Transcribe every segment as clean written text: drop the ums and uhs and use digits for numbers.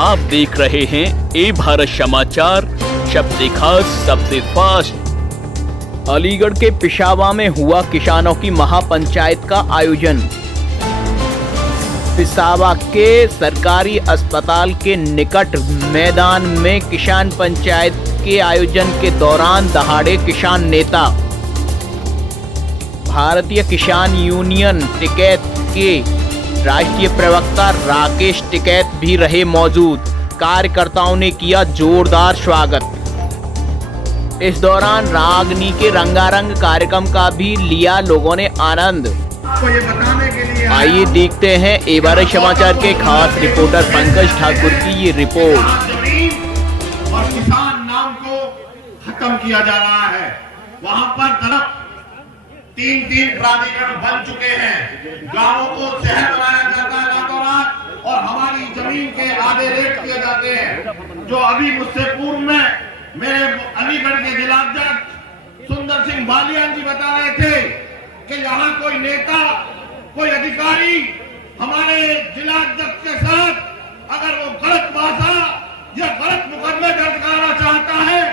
आप देख रहे हैं ए भारत समाचार, सबसे खास सबसे फास्ट। अलीगढ़ के पिशावा में हुआ किसानों की महापंचायत का आयोजन। पिशावा के सरकारी अस्पताल के निकट मैदान में किसान पंचायत के आयोजन के दौरान दहाड़े किसान नेता भारतीय किसान यूनियन टिकैत के राष्ट्रीय प्रवक्ता राकेश टिकैत भी रहे मौजूद। कार्यकर्ताओं ने किया जोरदार स्वागत। इस दौरान रागनी के रंगारंग कार्यक्रम का भी लिया लोगों ने आनंद। आइए देखते हैं ए भारत समाचार के खास रिपोर्टर पंकज ठाकुर की ये रिपोर्ट। और किसान नाम को खत्म किया जा रहा है। वहां पर तरफ तीन प्राधिकरण बन चुके हैं। गांवों को शहर बनाया जाता है रातों रात और हमारी जमीन के आधे रेट किए जाते हैं। जो अभी मुझसे पूर्व में मेरे अलीगढ़ के जिलाध्यक्ष सुंदर सिंह बालियान जी बता रहे थे कि यहाँ कोई नेता, कोई अधिकारी हमारे जिलाध्यक्ष के साथ अगर वो गलत भाषा या गलत मुकदमे दर्ज कराना चाहता है,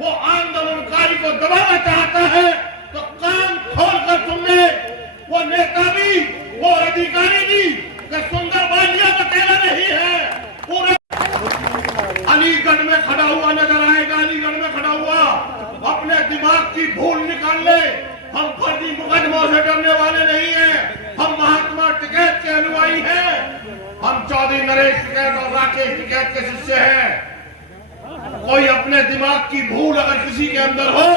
वो आंदोलनकारी को दबाना चाहता है, तो कान खोल कर सुन ले। वो नेता भी, वो अधिकारी भी कि सुंदर बालिया अकेला नहीं है। पूरे अलीगढ़ में खड़ा हुआ नजर आएगा। अलीगढ़ में खड़ा हुआ अपने दिमाग की भूल निकाल ले। हम फर्जी मुकदमों से डरने वाले नहीं हैं। हम महात्मा टिकैत के अनुयायी हैं। हम चौधरी नरेश टिकैत और राकेश टिकैत के शिष्य हैं। कोई अपने दिमाग की भूल अगर किसी के अंदर हो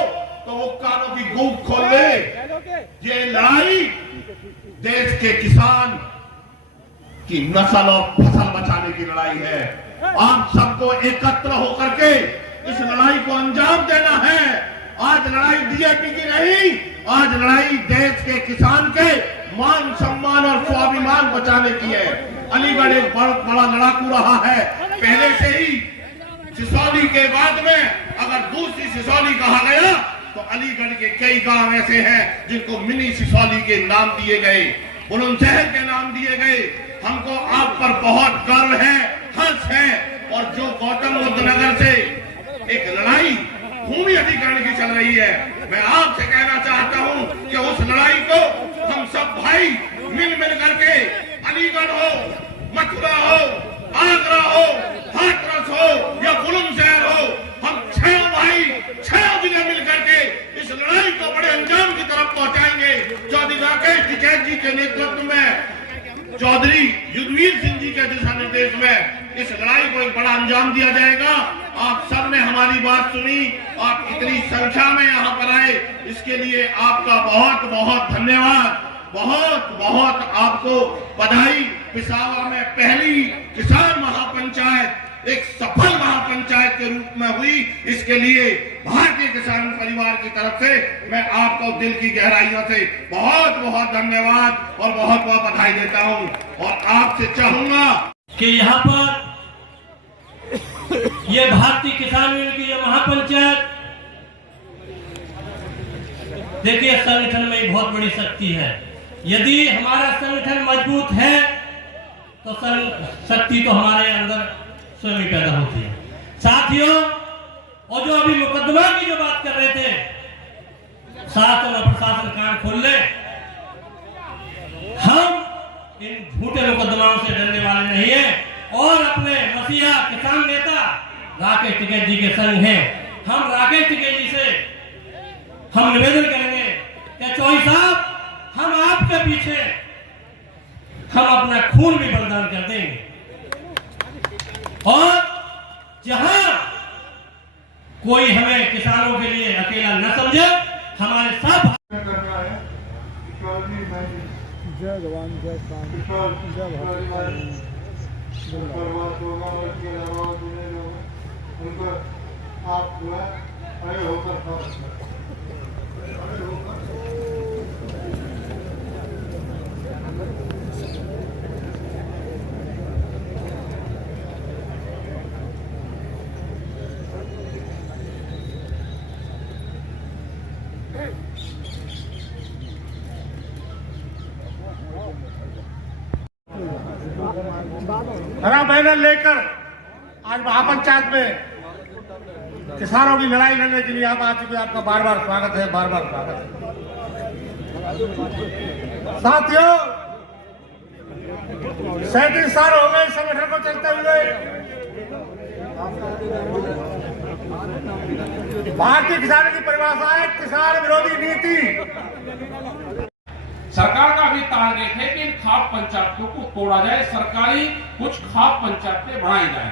तो वो कानों की गूंज खोल ले। ये लड़ाई देश के किसान की नस्ल और फसल बचाने की लड़ाई है। आप सबको एकत्र होकर के इस लड़ाई को अंजाम देना है। आज लड़ाई बीजेपी की नहीं, आज लड़ाई देश के किसान के मान सम्मान और स्वाभिमान बचाने की है। अलीगढ़ एक बहुत बड़ा लड़ाकू रहा है। पहले से ही सिसौली के बाद में अगर दूसरी सिसौली कहा गया तो अलीगढ़ के कई गांव ऐसे हैं जिनको मिनी सिसौली के नाम दिए गए, बुलंदशहर के नाम दिए गए। हमको आप पर बहुत गर्व है, हर्ष है। और जो गौतम बुद्ध नगर से एक लड़ाई भूमि अधिग्रहण की चल रही है, मैं आपसे कहना चाहता हूं कि उस लड़ाई को हम सब भाई मिल करके अलीगढ़ हो, मथुरा हो, आगरा हो, हाथरस हो या बुलंदशहर हो, हम 6 भाई 6 जिले मिलकर के इस लड़ाई को बड़े अंजाम की तरफ पहुंचाएंगे। चौधरी राकेश टिकैत जी के नेतृत्व में, चौधरी युद्धवीर सिंह जी के दिशा निर्देश में इस लड़ाई को एक बड़ा अंजाम दिया जाएगा। आप सब ने हमारी बात सुनी, आप इतनी संख्या में यहाँ पर आए, इसके लिए आपका बहुत बहुत धन्यवाद। बहुत बहुत आपको बधाई। पिशावा में पहली किसान महापंचायत एक सफल महापंचायत के रूप में हुई, इसके लिए भारतीय किसान परिवार की तरफ से मैं आपको दिल की गहराइयों से बहुत बहुत धन्यवाद और बहुत बहुत बधाई देता हूं। और आपसे चाहूंगा कि यहाँ पर ये भारतीय किसान यूनियन की ये महापंचायत, देखिए संगठन में बहुत बड़ी शक्ति है। यदि हमारा संगठन मजबूत है तो शक्ति तो हमारे अंदर स्वयं पैदा होती है। साथियों, और जो अभी मुकदमा की जो बात कर रहे थे, शासन और प्रशासन कान खोल ले। हम इन झूठे मुकदमाओं से डरने वाले नहीं हैं और अपने मसीहा किसान नेता राकेश टिकैत जी के संग हैं। हम राकेश टिकैत जी से हम निवेदन करेंगे कि चौधरी साहब, हम आपके पीछे हम अपना खून भी बलिदान कर देंगे। और जहां कोई हमें किसानों के लिए अकेला न समझे, हमारे सब जय जवान जय किसान जय भारत। आप खड़े होकर हरा बैनर लेकर आज महापंचायत में किसानों की लड़ाई लड़ने के लिए आप आ चुके हैं। आपका बार बार स्वागत है, बार बार स्वागत है। साथियों, 37 साल हो गए संगठन को चलते हुए। भारतीय किसान की परिभाषा है किसान विरोधी नीति। सरकार का भी टारगेट है कि इन खाप पंचायतों को तोड़ा जाए, सरकारी कुछ खाप पंचायतें बढ़ाई जाए।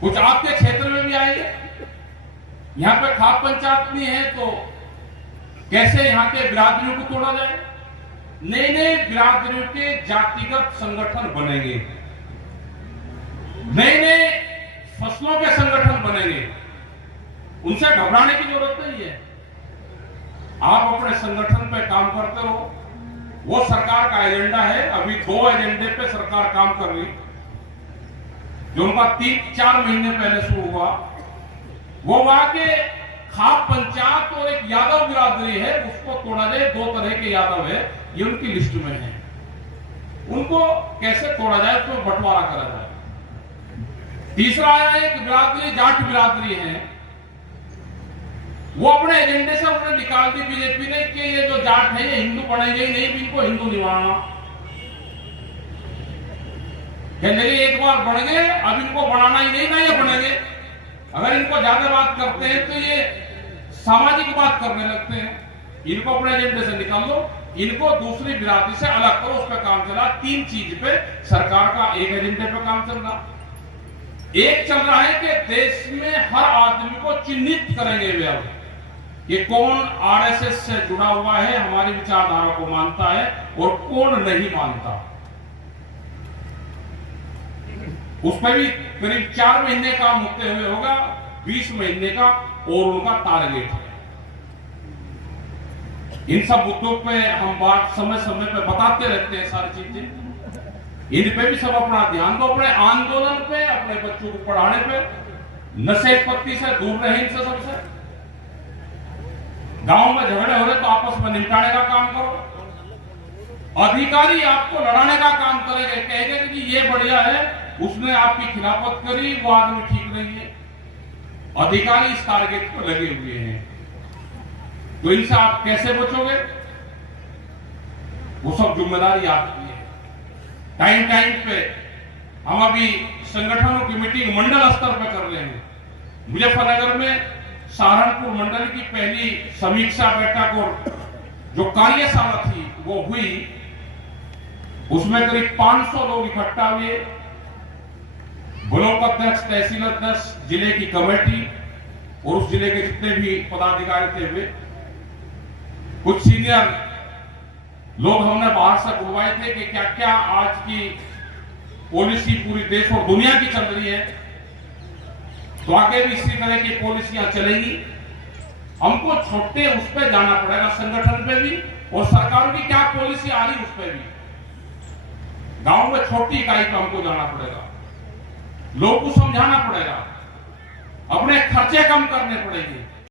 कुछ आपके क्षेत्र में भी आएंगे, यहाँ पे खाप पंचायत नहीं है तो कैसे यहाँ के बिरादरियों को तोड़ा जाए। नए नए बिरादरियों के जातिगत संगठन बनेंगे, नए नए फसलों के संगठन बनेंगे। उनसे घबराने की जरूरत नहीं है। आप अपने संगठन पे काम करते रहो, वो सरकार का एजेंडा है। अभी 2 एजेंडे पे सरकार काम कर रही, जो उनका 3-4 महीने पहले शुरू हुआ। वो वहां के खाप पंचायत और एक यादव बिरादरी है, उसको तोड़ा जाए। 2 तरह के यादव है, ये उनकी लिस्ट में है। उनको कैसे तोड़ा जाए, उसको बंटवारा करा जाए। तीसरा आया एक बिरादरी, जाट बिरादरी है। वो अपने एजेंडे से उन्होंने निकाल दी बीजेपी ने कि ये जो जाट है ये हिंदू बनेंगे ही नहीं, इनको हिंदू नहीं मानना। कहने लगे एक बार बन गए, अब इनको बनाना ही नहीं ना, ये बनेंगे। अगर इनको ज्यादा बात करते हैं तो ये सामाजिक बात करने लगते हैं। इनको अपने एजेंडे से निकाल लो, इनको दूसरी बिरादरी से अलग करो, उस पर काम चला। 3 चीज पे सरकार का एक एजेंडे पे काम चल रहा। एक चल रहा है कि देश में हर आदमी को चिन्हित करेंगे वे अब, ये कौन आरएसएस से जुड़ा हुआ है, हमारी विचारधारा को मानता है और कौन नहीं मानता। उस पर भी करीब 4 महीने काम होते हुए होगा, 20 महीने का और उनका टारगेट है। इन सब मुद्दों पे हम बात समय समय पे बताते रहते हैं, सारी चीजें। इन पे भी सब अपना ध्यान दो, अपने आंदोलन पे, अपने बच्चों को पढ़ाने पे, नशे पत्ती से दूर रहे इनसे सबसे। गांव में झगड़े हो रहे तो आपस में निपटाने का काम करो। अधिकारी आपको लड़ाने का काम करेंगे, कहेंगे कि ये बढ़िया है, उसने आपकी खिलाफत करी, वो आदमी ठीक नहीं है। अधिकारी इस टारगेट पर लगे हुए हैं, तो इनसे आप कैसे बचोगे, वो सब जिम्मेदारी आपकी है। टाइम टाइम पे हम अभी संगठनों की मीटिंग मंडल स्तर पर कर रहे हैं। मुजफ्फरनगर में सहारनपुर मंडल की पहली समीक्षा बैठक और जो कार्यशाला थी वो हुई, उसमें करीब 500 लोग इकट्ठा हुए। ब्लॉक अध्यक्ष, तहसील अध्यक्ष, जिले की कमेटी और उस जिले के जितने भी पदाधिकारी थे वे, कुछ सीनियर लोग हमने बाहर से बुलवाए थे कि क्या क्या आज की पॉलिसी पूरी देश और दुनिया की चल रही है, तो आगे भी इसी तरह की पॉलिसियां चलेंगी। हमको छोटे उस पर जाना पड़ेगा, संगठन पे भी, और सरकारों की क्या पॉलिसी आ रही उस पर भी। गांव में छोटी इकाई पे हमको जाना पड़ेगा, लोगों को समझाना पड़ेगा, अपने खर्चे कम करने पड़ेंगे।